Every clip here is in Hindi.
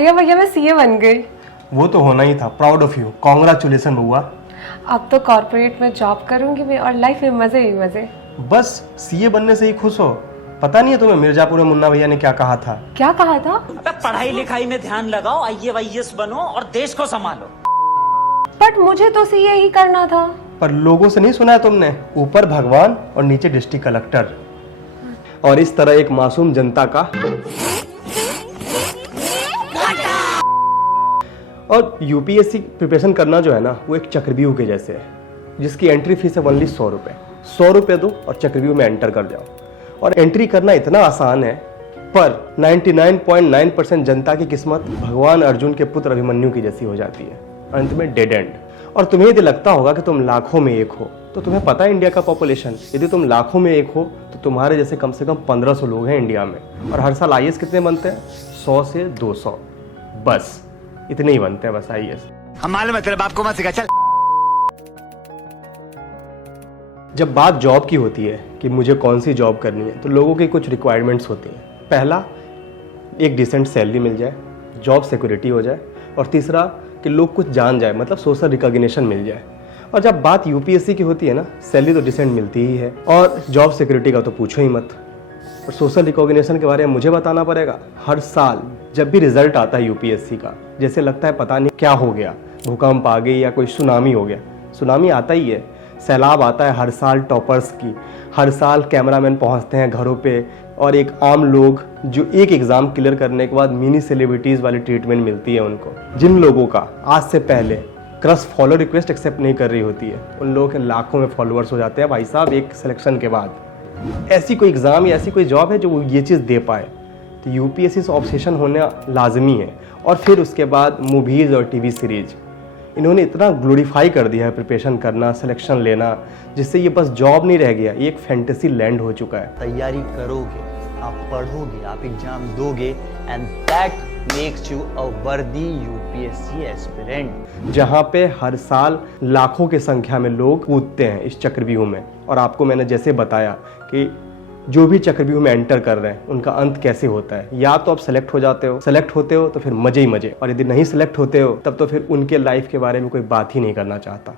भैया भैया मैं सीए बन गई। वो तो होना ही था। प्राउड ऑफ यू, कॉन्ग्रेचुलेसन हुआ। अब तो कॉर्पोरेट में जॉब करूंगी मैं और लाइफ में मजे ही मजे। बस सीए बनने से ही खुश हो? पता नहीं है तुम्हें मिर्जापुर में मुन्ना भैया ने क्या कहा था? क्या कहा था? पढ़ाई लिखाई में ध्यान लगाओ, आईएएस बनो और देश को संभालो। बट मुझे तो सीए ही करना था। पर लोगों से नहीं सुना है तुमने? ऊपर भगवान और नीचे डिस्ट्रिक्ट कलेक्टर। और इस तरह एक मासूम जनता का और यूपीएससी प्रिपरेशन करना जो है ना, वो एक चक्रव्यूह के जैसे है, जिसकी एंट्री फीस है ओनली 100 रुपये। 100 रुपये दो और चक्रव्यूह में एंटर कर जाओ। और एंट्री करना इतना आसान है, पर 99.9% जनता की किस्मत भगवान अर्जुन के पुत्र अभिमन्यु की जैसी हो जाती है, अंत में डेड एंड। और तुम्हें यदि लगता होगा कि तुम लाखों में एक हो, तो तुम्हें पता है इंडिया का पॉपुलेशन, यदि तुम लाखों में एक हो तो तुम्हारे जैसे कम से कम 1500 लोग हैं इंडिया में। और हर साल आईएएस कितने बनते हैं? 100 से 200, बस इतने ही बनते हैं, बस आईएएस। हम मालूम है तेरे बाप को मत सिखा, चल। जब बात जॉब की होती है कि मुझे कौन सी जॉब करनी है, तो लोगों की कुछ रिक्वायरमेंट्स होती हैं। पहला, एक डिसेंट सैलरी मिल जाए, जॉब सिक्योरिटी हो जाए, और तीसरा कि लोग कुछ जान जाए, मतलब सोशल रिकॉग्निशन मिल जाए। और जब बात यूपीएससी की होती है ना, सैलरी तो डिसेंट मिलती ही है, और जॉब सिक्योरिटी का तो पूछो ही मत। और सोशल रिकॉग्निशन के बारे में मुझे बताना पड़ेगा। हर साल जब भी रिजल्ट आता है यूपीएससी का, जैसे लगता है पता नहीं क्या हो गया, भूकंप आ गई या कोई सुनामी हो गया। सुनामी आता ही है, सैलाब आता है हर साल टॉपर्स की। हर साल कैमरामैन पहुंचते हैं घरों पे, और एक आम लोग जो एक एग्ज़ाम क्लियर करने के बाद मिनी सेलिब्रिटीज़ वाली ट्रीटमेंट मिलती है उनको। जिन लोगों का आज से पहले क्रश फॉलो रिक्वेस्ट एक्सेप्ट नहीं कर रही होती है, उन लोगों के लाखों में फॉलोअर्स हो जाते हैं भाई साहब एक सिलेक्शन के बाद। ऐसी कोई एग्ज़ाम या ऐसी कोई जॉब है जो वो ये चीज़ दे पाए, तो यूपीएससी से ऑब्सेशन होना लाजमी है। और फिर उसके बाद मूवीज़ और टीवी सीरीज, इन्होंने इतना ग्लोरीफाई कर दिया है प्रिपरेशन करना, सिलेक्शन लेना, जिससे ये बस जॉब नहीं रह गया, ये एक फैंटेसी लैंड हो चुका है। तैयारी करोगे, आप पढ़ोगे, आप एग्जाम दोगे, एंड दैट मेक्स यू अ वर्दी यूपीएससी एस्पिरेंट। जहाँ पे हर साल लाखों की संख्या में लोग कूदते हैं इस चक्रव्यूह में। और आपको मैंने जैसे बताया कि जो भी चक्रव्यूह में एंटर कर रहे हैं, उनका अंत कैसे होता है। या तो आप सेलेक्ट हो जाते हो, सेलेक्ट होते हो तो फिर मजे ही मजे, और यदि नहीं सेलेक्ट होते हो तब तो फिर उनके लाइफ के बारे में कोई बात ही नहीं करना चाहता।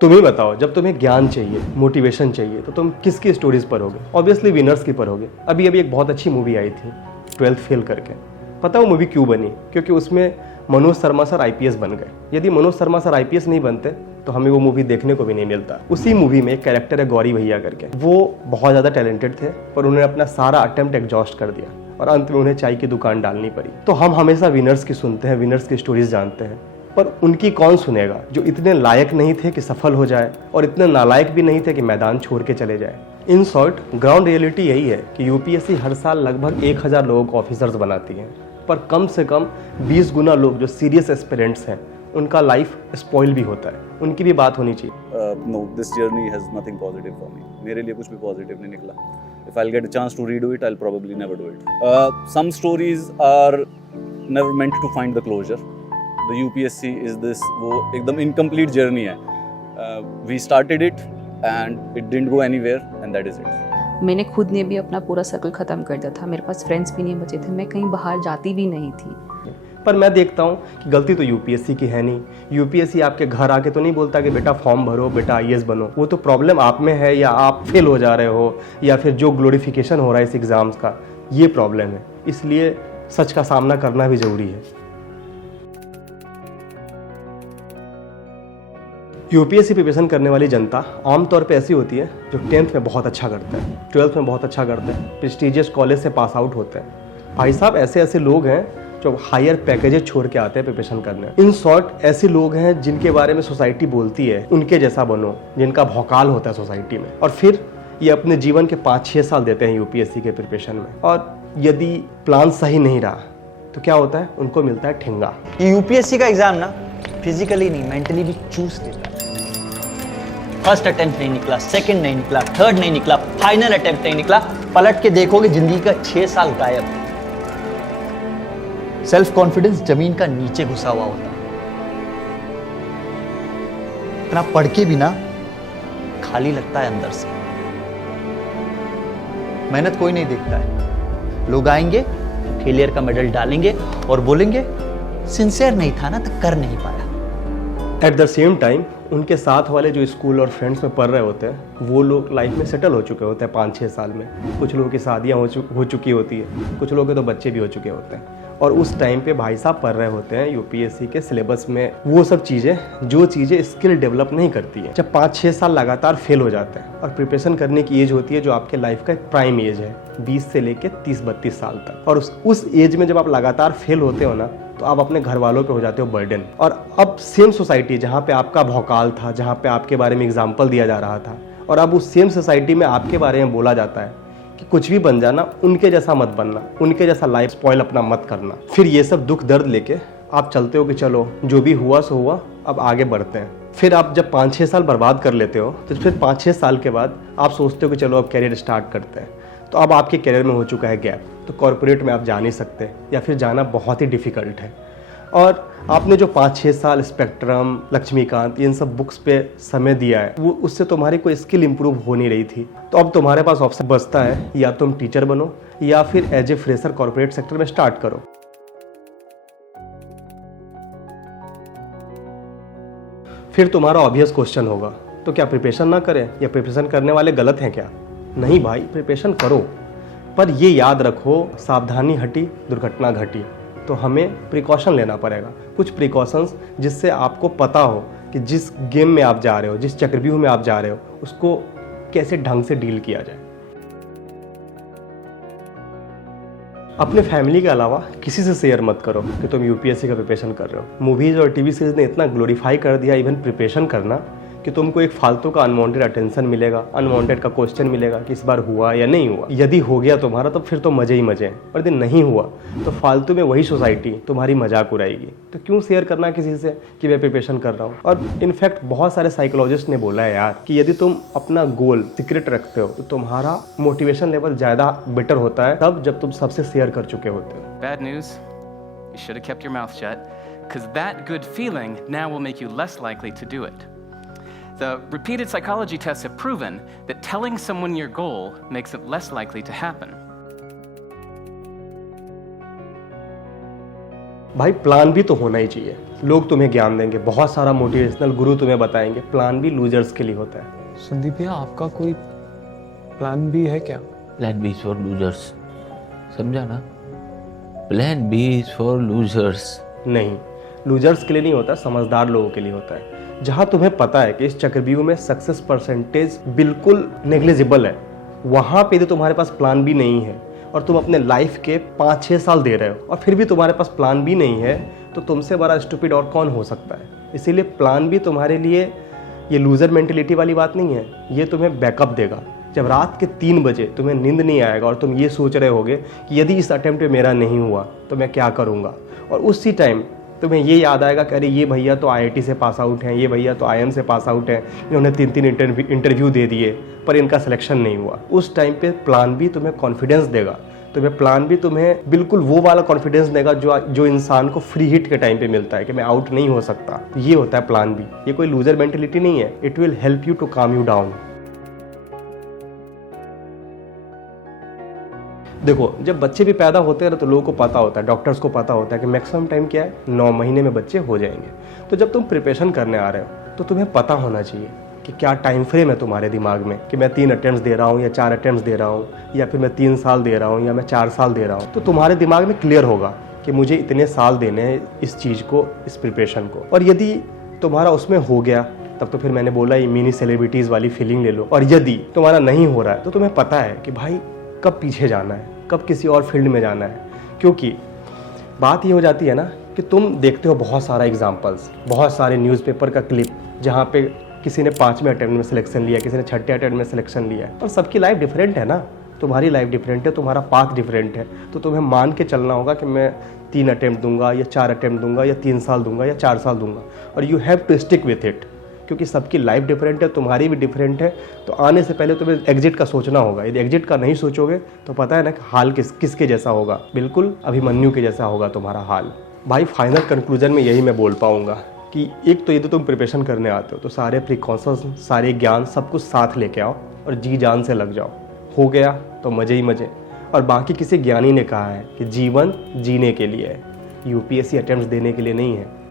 तुम ही बताओ, जब तुम्हें ज्ञान चाहिए, मोटिवेशन चाहिए, तो तुम किसकी स्टोरीज पढ़ोगे? ऑब्वियसली विनर्स की पढ़ोगे। अभी एक बहुत अच्छी मूवी आई थी 12th फेल करके। पता वो मूवी क्यों बनी? क्योंकि उसमें मनोज शर्मा सर आईपीएस बन गए। यदि मनोज शर्मा सर आईपीएस नहीं बनते तो हमें वो मूवी देखने को भी नहीं मिलता। उसी मूवी में एक कैरेक्टर है गौरी भैया करके, वो बहुत ज़्यादा टैलेंटेड थे, पर उन्होंने अपना सारा अटेम्प्ट एग्जॉस्ट कर दिया और अंत में उन्हें चाय की दुकान डालनी पड़ी। तो हम हमेशा विनर्स की सुनते हैं, विनर्स की स्टोरीज जानते हैं, पर उनकी कौन सुनेगा जो इतने लायक नहीं थे कि सफल हो जाए और इतने नालायक भी नहीं थे कि मैदान छोड़ के चले जाए। इन शॉर्ट, ग्राउंड रियलिटी यही है कि यूपीएससी हर साल लगभग 1000 लोगों को ऑफिसर्स बनाती है, पर कम से कम 20 गुना लोग जो सीरियस एस्पिरेंट्स हैं, उनका लाइफ स्पॉइल भी होता है। उनकी भी बात होनी चाहिए। No, this journey has nothing positive for me. मेरे लिए कुछ भी पॉजिटिव नहीं निकला. If I'll get a chance to redo it, I'll probably never do it. Some stories are never meant to find the closure. The UPSC is this वो एकदम incomplete journey है. We started it and it didn't go anywhere and that is it. मैंने खुद ने भी अपना पूरा सर्कल ख़त्म कर दिया था। मेरे पास फ्रेंड्स भी नहीं बचे थे, मैं कहीं बाहर जाती भी नहीं थी। पर मैं देखता हूँ कि गलती तो यूपीएससी की है नहीं। यूपीएससी आपके घर आके तो नहीं बोलता कि बेटा फॉर्म भरो, बेटा आईएएस बनो। वो तो प्रॉब्लम आप में है, या आप फेल हो जा रहे हो, या फिर जो ग्लोरिफिकेशन हो रहा है इस एग्ज़ाम्स का, ये प्रॉब्लम है। इसलिए सच का सामना करना भी ज़रूरी है। यूपीएससी प्रिपरेशन करने वाली जनता आमतौर पे ऐसी होती है जो 10th में बहुत अच्छा करते हैं, 12th में बहुत अच्छा करते हैं, प्रेस्टीजियस कॉलेज से पास आउट होते हैं। भाई साहब, ऐसे ऐसे लोग हैं जो हायर पैकेजेस छोड़ के आते हैं प्रिपरेशन करने। इन शॉर्ट, ऐसे लोग हैं जिनके बारे में सोसाइटी बोलती है उनके जैसा बनो, जिनका भौकाल होता है सोसाइटी में, और फिर ये अपने जीवन के 5-6 साल देते हैं यूपीएससी के प्रिपरेशन में। और यदि प्लान सही नहीं रहा तो क्या होता है? उनको मिलता है ठेंगा। ये यूपीएससी का एग्जाम ना फिजिकली नहीं, मेंटली भी चूस देता है। फर्स्ट अटेम्प्ट नहीं निकला, सेकंड नहीं निकला, थर्ड नहीं निकला, फाइनल अटेम्प्ट नहीं निकला, पलट के देखोगे जिंदगी का 6 साल गायब। सेल्फ कॉन्फिडेंस जमीन का नीचे घुसा हुआ होता है। इतना पढ़ के भी ना खाली लगता है अंदर से। मेहनत कोई नहीं देखता है, लोग आएंगे फेलियर का मेडल डालेंगे और बोलेंगे सिंसियर नहीं था ना तो कर नहीं पाया। एट द सेम टाइम उनके साथ वाले जो स्कूल और फ्रेंड्स में पढ़ रहे होते हैं वो लोग लाइफ में सेटल हो चुके होते हैं 5-6 साल में। कुछ लोगों की शादियाँ हो चुकी होती है, कुछ लोगों के तो बच्चे भी हो चुके होते हैं। और उस टाइम पे भाई साहब पढ़ रहे होते हैं यूपीएससी के सिलेबस में वो सब चीज़ें जो चीज़ें स्किल डेवलप नहीं करती हैं। जब 5-6 साल लगातार फेल हो जाते हैं और प्रिपरेशन करने की एज होती है जो आपके लाइफ का एक प्राइम एज है 20 से लेके 30-32 साल तक, और उस एज में जब आप लगातार फेल होते हो ना तो आप अपने घर वालों पे हो जाते हो बर्डन। और अब सेम सोसाइटी जहाँ पे आपका भौकाल था, जहाँ पे आपके बारे में एग्जाम्पल दिया जा रहा था, और अब उस सेम सोसाइटी में आपके बारे में बोला जाता है कि कुछ भी बन जाना, उनके जैसा मत बनना, उनके जैसा लाइफ स्पॉइल अपना मत करना। फिर ये सब दुख दर्द लेके आप चलते हो कि चलो जो भी हुआ सो हुआ, अब आगे बढ़ते हैं। फिर आप जब 5-6 साल बर्बाद कर लेते हो तो फिर 5-6 साल के बाद आप सोचते हो कि चलो अब कैरियर स्टार्ट करते हैं। तो अब आपके कैरियर में हो चुका है गैप, तो कॉर्पोरेट में आप जा नहीं सकते या फिर जाना बहुत ही डिफ़िकल्ट है। और आपने जो 5-6 साल स्पेक्ट्रम, लक्ष्मीकांत, इन सब बुक्स पे समय दिया है, वो उससे तुम्हारी कोई स्किल इंप्रूव हो नहीं रही थी। तो अब तुम्हारे पास ऑप्शन बचता है, या तुम टीचर बनो या फिर as a fresher corporate sector में स्टार्ट करो। फिर तुम्हारा ऑब्वियस क्वेश्चन होगा, तो क्या प्रिपरेशन ना करें, या प्रिपरेशन करने वाले गलत हैं क्या? नहीं भाई, प्रिपरेशन करो, पर ये याद रखो सावधानी हटी दुर्घटना घटी। तो हमें प्रिकॉशन लेना पड़ेगा, कुछ प्रिकॉशंस, जिससे आपको पता हो कि जिस गेम में आप जा रहे हो, जिस चक्रव्यूह में आप जा रहे हो, उसको कैसे ढंग से डील किया जाए। अपने फैमिली के अलावा किसी से शेयर मत करो कि तुम यूपीएससी का प्रिपरेशन कर रहे हो। मूवीज़ और टीवी सीरीज ने इतना ग्लोरीफाई कर दिया इवन प्रिपरेशन करना कि तुमको एक फालतू का अनवांटेड अटेंशन मिलेगा, अनवांटेड का क्वेश्चन मिलेगा कि इस बार हुआ या नहीं हुआ। यदि हो गया तुम्हारा तो फिर तो मजे ही मजे हैं, और यदि नहीं हुआ तो फालतू में वही सोसाइटी तुम्हारी मजाक उड़ाएगी। तो क्यों शेयर करना किसी से कि मैं प्रिपरेशन कर रहा हूँ। और इनफैक्ट बहुत सारे साइकोलॉजिस्ट ने बोला है यार कि यदि तुम अपना गोल सीक्रेट रखते हो तो तुम्हारा मोटिवेशन लेवल ज़्यादा बेटर होता है तब जब तुम सबसे शेयर कर चुके होते हो। Bad news, you should have kept your mouth shut, because that good feeling now will make you less likely to do it. The repeated psychology tests have proven that telling someone your goal makes it less likely to happen. भाई प्लान भी तो होना ही चाहिए। लोग तुम्हें ज्ञान देंगे, बहुत सारा मोटिवेशनल गुरु तुम्हें बताएंगे, प्लान भी लूजर्स के लिए होता है। संदीप भैया, आपका कोई प्लान बी है क्या? प्लान बी फॉर लूजर्स, समझा ना? Plan B is for losers. नहीं, लूजर्स के लिए नहीं होता, समझदार लोगों के लिए होता है। जहाँ तुम्हें पता है कि इस चक्रव्यूह में सक्सेस परसेंटेज बिल्कुल नेग्लिजिबल है, वहाँ पे यदि तुम्हारे पास प्लान भी नहीं है और तुम अपने लाइफ के 5-6 साल दे रहे हो और फिर भी तुम्हारे पास प्लान भी नहीं है, तो तुमसे बड़ा स्टूपिड और कौन हो सकता है। इसीलिए प्लान भी तुम्हारे लिए ये लूज़र मेंटेलिटी वाली बात नहीं है, ये तुम्हें बैकअप देगा। जब रात के 3 बजे तुम्हें नींद नहीं आएगा और तुम ये सोच रहे होगे कि यदि इस अटेम्प्ट में मेरा नहीं हुआ तो मैं क्या करूँगा, और उसी टाइम तुम्हें ये याद आएगा कि अरे ये भैया तो आईआईटी से पास आउट हैं, ये भैया तो आईएम से पास आउट हैं, इन्होंने 3 इंटरव्यू दे दिए पर इनका सिलेक्शन नहीं हुआ। उस टाइम पे प्लान भी तुम्हें कॉन्फिडेंस देगा, तुम्हें प्लान भी तुम्हें बिल्कुल वो वाला कॉन्फिडेंस देगा जो इंसान को फ्री हिट के टाइम पे मिलता है कि मैं आउट नहीं हो सकता। ये होता है प्लान बी, ये कोई लूजर मेंटेलिटी नहीं है। It will help you to calm you down. देखो, जब बच्चे भी पैदा होते हैं ना तो लोगों को पता होता है, डॉक्टर्स को पता होता है कि मैक्सिमम टाइम क्या है, 9 महीने में बच्चे हो जाएंगे। तो जब तुम प्रिपरेशन करने आ रहे हो तो तुम्हें पता होना चाहिए कि क्या टाइम फ्रेम है तुम्हारे दिमाग में, कि मैं 3 अटेम्प्ट्स दे रहा हूँ या 4 अटेम्प्ट्स दे रहा हूँ, या फिर मैं 3 साल दे रहा हूँ या मैं 4 साल दे रहा हूँ। तो तुम्हारे दिमाग में क्लियर होगा कि मुझे इतने साल देने हैं इस चीज़ को, इस प्रिपरेशन को। और यदि तुम्हारा उसमें हो गया तब तो फिर मैंने बोला ये मिनी सेलिब्रिटीज़ वाली फीलिंग ले लो। और यदि तुम्हारा नहीं हो रहा है तो तुम्हें पता है कि भाई कब पीछे जाना है, कब किसी और फील्ड में जाना है। क्योंकि बात ये हो जाती है ना कि तुम देखते हो बहुत सारा एग्जाम्पल्स, बहुत सारे न्यूज़पेपर का क्लिप जहाँ पे किसी ने 5वें अटेम्प्ट में सिलेक्शन लिया, किसी ने 6ठे अटेम्प्ट में सिलेक्शन लिया, और सबकी लाइफ डिफरेंट है ना। तुम्हारी लाइफ डिफरेंट है, तुम्हारा पाथ डिफरेंट है, तो तुम्हें मान के चलना होगा कि मैं 3 अटेम्प्ट दूंगा या 4 अटेम्प्ट दूंगा या 3 साल दूंगा या 4 साल दूंगा, और you have to stick with it. क्योंकि सबकी लाइफ डिफरेंट है, तुम्हारी भी डिफरेंट है। तो आने से पहले तुम्हें एग्जिट का सोचना होगा। यदि एग्जिट का नहीं सोचोगे तो पता है ना हाल किसके जैसा होगा, बिल्कुल अभिमन्यु के जैसा होगा तुम्हारा हाल। भाई फाइनल कंक्लूजन में यही मैं बोल पाऊंगा कि एक तो यदि तुम प्रिपरेशन करने आते हो तो सारे प्रिकॉशंस, सारे ज्ञान, सब कुछ साथ लेके आओ और जी जान से लग जाओ। हो गया तो मज़े ही मज़े, और बाकी किसी ज्ञानी ने कहा है कि जीवन जीने के लिए है, यूपीएससी अटेम्प्ट देने के लिए नहीं है।